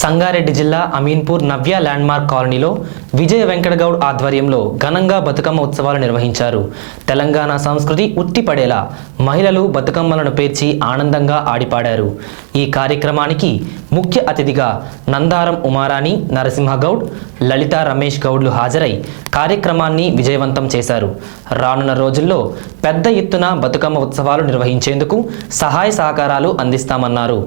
సంగారెడ్డి జిల్లా అమీన్పూర్ నవ్య ల్యాండ్మార్క్ కాలనీలో విజయ వెంకటగౌడ్ ఆధ్వర్యంలో ఘనంగా బతుకమ్మ ఉత్సవాలు నిర్వహించారు. తెలంగాణ సంస్కృతి ఉట్టిపడేలా మహిళలు బతుకమ్మలను పేర్చి ఆనందంగా ఆడిపాడారు. ఈ కార్యక్రమానికి ముఖ్య అతిథిగా నందారం ఉమారాణి, నరసింహగౌడ్, లలిత రమేష్ గౌడ్లు హాజరై కార్యక్రమాన్ని విజయవంతం చేశారు. రానున్న రోజుల్లో పెద్ద ఎత్తున బతుకమ్మ ఉత్సవాలు నిర్వహించేందుకు సహాయ సహకారాలు అందిస్తామన్నారు.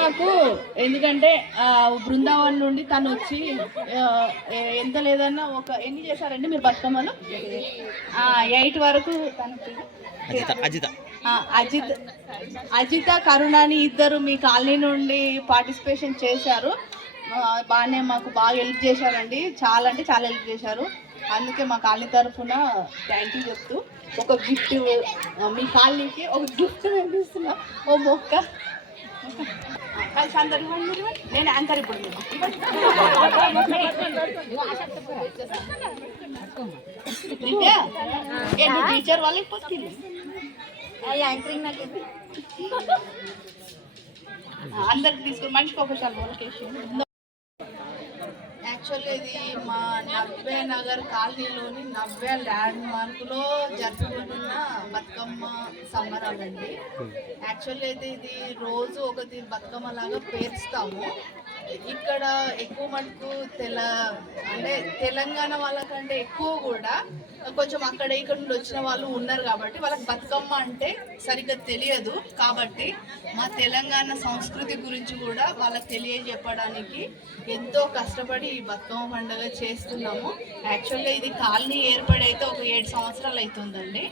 మాకు ఎందుకంటే బృందావన్ నుండి తను వచ్చి ఎంత లేదన్నా ఒక ఎన్ని చేశారండి మీరు బతుకమ్మలు 8 వరకు అజిత కరుణాని ఇద్దరు మీ కాలనీ నుండి పార్టిసిపేషన్ చేశారు. బాగానే మాకు బాగా హెల్ప్ చేశారండి, చాలా అంటే చాలా హెల్ప్ చేశారు. అందుకే మా కాలనీ తరఫున థ్యాంక్ యూ చెప్తూ ఒక గిఫ్ట్ మీ కాలనీకి ఒక గిఫ్ట్ పంపిస్తున్నా. ఓ మొక్క కలిసి అందరు ఇవ్వండి. నేను యాంకర్ ఇప్పుడు టీచర్ వాళ్ళకి పోతుంది యాంకరింగ్ నాకు అందరికి తీసుకుని మనిషికి ఒక సార్ వాళ్ళకి. యాక్చువల్గా ఇది మా నవ్య నగర్ కాలనీలోని నవ్య ల్యాండ్ మార్క్లో జరుపుకుంటున్న బతుకమ్మ సంబరాలండి. యాక్చువల్గా అయితే ఇది రోజు ఒకటి బతుకమ్మ లాగా పేరుస్తాము. ఇక్కడ ఎక్కువ మటుకు అంటే తెలంగాణ వాళ్ళకంటే ఎక్కువ కూడా కొంచెం అక్కడ ఇక్కడ నుండి వచ్చిన వాళ్ళు ఉన్నారు కాబట్టి వాళ్ళకి బతుకమ్మ అంటే సరిగ్గా తెలియదు. కాబట్టి మా తెలంగాణ సంస్కృతి గురించి కూడా వాళ్ళకి తెలియజెప్పడానికి ఎంతో కష్టపడి ఈ బతుకమ్మ పండుగ చేస్తున్నాము. యాక్చువల్గా ఇది కాలనీ ఏర్పడి అయితే ఒక 7 సంవత్సరాలు అవుతుందండి.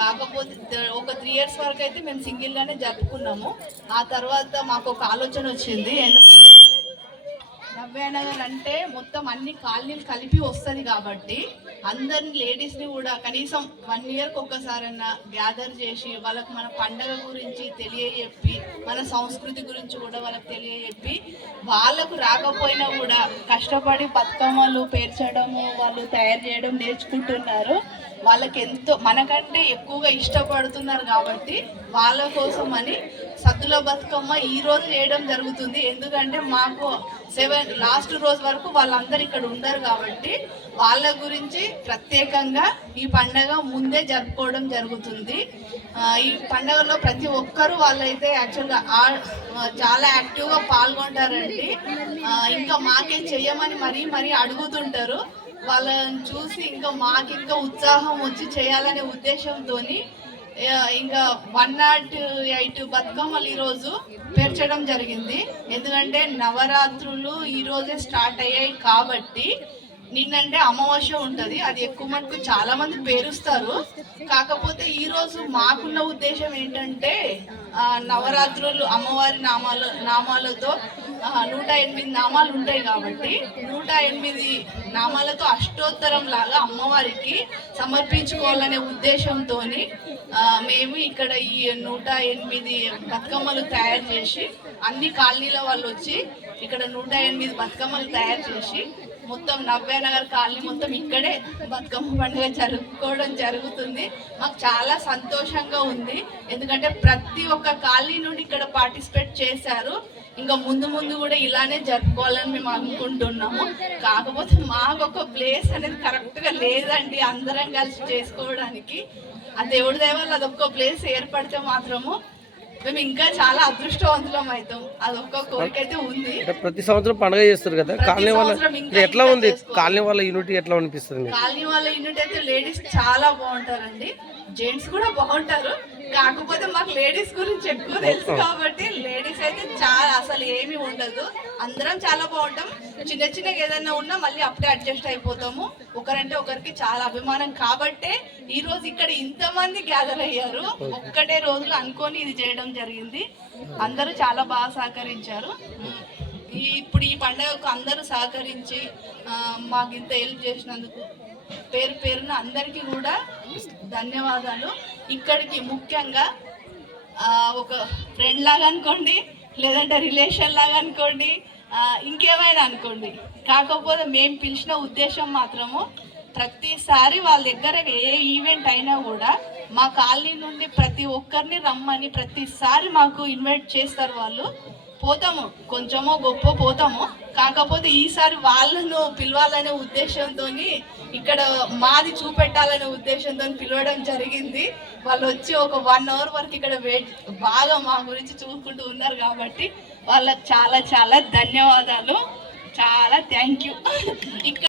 కాకపోతే ఒక 3 years వరకు అయితే మేము సింగిల్గానే జరుపుకున్నాము. ఆ తర్వాత మాకు ఒక ఆలోచన వచ్చింది, ఎందుకంటే నవ్యానగర్ అంటే మొత్తం అన్ని కాలనీలు కలిపి వస్తుంది కాబట్టి అందరిని లేడీస్ని కూడా కనీసం 1 yearకి ఒక్కసారైనా గ్యాదర్ చేసి వాళ్ళకి మన పండగ గురించి తెలియజెప్పి మన సంస్కృతి గురించి కూడా వాళ్ళకి తెలియజెప్పి వాళ్ళకు రాకపోయినా కూడా కష్టపడి బతుకమ్మలు పేర్చడము వాళ్ళు తయారు చేయడం నేర్చుకుంటున్నారు. వాళ్ళకి ఎంతో మనకంటే ఎక్కువగా ఇష్టపడుతున్నారు కాబట్టి వాళ్ళ కోసం అని సద్దుల బతుకమ్మ ఈరోజు చేయడం జరుగుతుంది. ఎందుకంటే మాకు 7 లాస్ట్ రోజు వరకు వాళ్ళందరూ ఇక్కడ ఉండరు కాబట్టి వాళ్ళ గురించి ప్రత్యేకంగా ఈ పండగ ముందే జరుపుకోవడం జరుగుతుంది. ఈ పండగలో ప్రతి ఒక్కరూ వాళ్ళైతే యాక్చువల్గా చాలా యాక్టివ్గా పాల్గొంటారండి. ఇంకా మాకే చెయ్యమని మరీ అడుగుతుంటారు. వాళ్ళని చూసి ఇంకా మాకింకా ఉత్సాహం వచ్చి చేయాలనే ఉద్దేశంతో ఇంకా 108 బతుకమ్మలు ఈరోజు పేర్చడం జరిగింది. ఎందుకంటే నవరాత్రులు ఈరోజే స్టార్ట్ అయ్యాయి కాబట్టి నిన్నంటే అమావాస్య ఉంటుంది, అది ఎక్కువ మటుకు చాలా మంది పేరుస్తారు. కాకపోతే ఈరోజు మాకున్న ఉద్దేశం ఏంటంటే నవరాత్రులు అమ్మవారి నామాలతో 108 నామాలు ఉంటాయి కాబట్టి 108 నామాలతో అష్టోత్తరం లాగా అమ్మవారికి సమర్పించుకోవాలనే ఉద్దేశంతో మేము ఇక్కడ ఈ 108 బతుకమ్మలు తయారు చేసి అన్ని కాలనీల వాళ్ళు వచ్చి ఇక్కడ 108 బతుకమ్మలు తయారు చేసి మొత్తం నవ్యానగర్ కాలనీ మొత్తం ఇక్కడే బతుకమ్మ పండుగ జరుపుకోవడం జరుగుతుంది. మాకు చాలా సంతోషంగా ఉంది, ఎందుకంటే ప్రతి ఒక్క కాలనీ నుండి ఇక్కడ పార్టిసిపేట్ చేశారు. ఇంకా ముందు ముందు కూడా ఇలానే జరుపుకోవాలని మేము అనుకుంటున్నాము. కాకపోతే మాకు ఒక ప్లేస్ అనేది కరెక్ట్గా లేదండి అందరం కలిసి చేసుకోవడానికి. ఆ దేవుడి దయ వల్ల అదొక్క ప్లేస్ ఏర్పడితే మాత్రము మేము ఇంకా చాలా అదృష్టవంతులం అవుతాం. అదొక్క కోరిక అయితే ఉంది. ప్రతి సంవత్సరం పండుగ చేస్తారు కదా, కాలనీ వాళ్ళ ఎట్లా ఉంది? కాలనీ వాళ్ళ యూనిటీ ఎట్లా అనిపిస్తుంది? కాలనీ వాళ్ళ యూనిట్ అయితే లేడీస్ చాలా బాగుంటారండి, జెంట్స్ కూడా బాగుంటారు. కాకపోతే మాకు లేడీస్ గురించి ఎక్కువ తెలుసు కాబట్టి లేడీస్ అయితే చాలా అసలు ఏమీ ఉండదు, అందరం చాలా బాగుంటాం. చిన్న చిన్నగా ఏదైనా ఉన్నా మళ్ళీ అప్పుడే అడ్జస్ట్ అయిపోతాము. ఒకరంటే ఒకరికి చాలా అభిమానం కాబట్టే ఈ రోజు ఇక్కడ ఇంతమంది గ్యాదర్ అయ్యారు. ఒక్కటే రోజులు అనుకొని ఇది చేయడం జరిగింది. అందరూ చాలా బాగా సహకరించారు. ఇప్పుడు ఈ పండుగకు అందరూ సహకరించి మాకు ఇంత హెల్ప్ చేసినందుకు పేరు పేరున అందరికీ కూడా ధన్యవాదాలు. ఇక్కడికి ముఖ్యంగా ఒక ఫ్రెండ్ లాగా అనుకోండి, లేదంటే రిలేషన్ లాగా అనుకోండి, ఇంకేమైనా అనుకోండి, కాకపోతే మేము పిలిచిన ఉద్దేశం మాత్రము ప్రతిసారి వాళ్ళ దగ్గర ఏ ఈవెంట్ అయినా కూడా మా కాలనీ నుండి ప్రతి ఒక్కరిని రమ్మని ప్రతిసారి మాకు ఇన్వైట్ చేస్తారు. వాళ్ళు పోతాము, కొంచెమో గొప్ప పోతాము, కాకపోతే ఈసారి వాళ్ళను పిలవాలనే ఉద్దేశంతో ఇక్కడ మాది చూపెట్టాలనే ఉద్దేశంతో పిలవడం జరిగింది. వాళ్ళు వచ్చి ఒక 1 hour వరకు ఇక్కడ బాగా మా గురించి చూసుకుంటూ ఉన్నారు కాబట్టి వాళ్ళకి చాలా చాలా ధన్యవాదాలు, చాలా థ్యాంక్ యూ. ఇక్కడ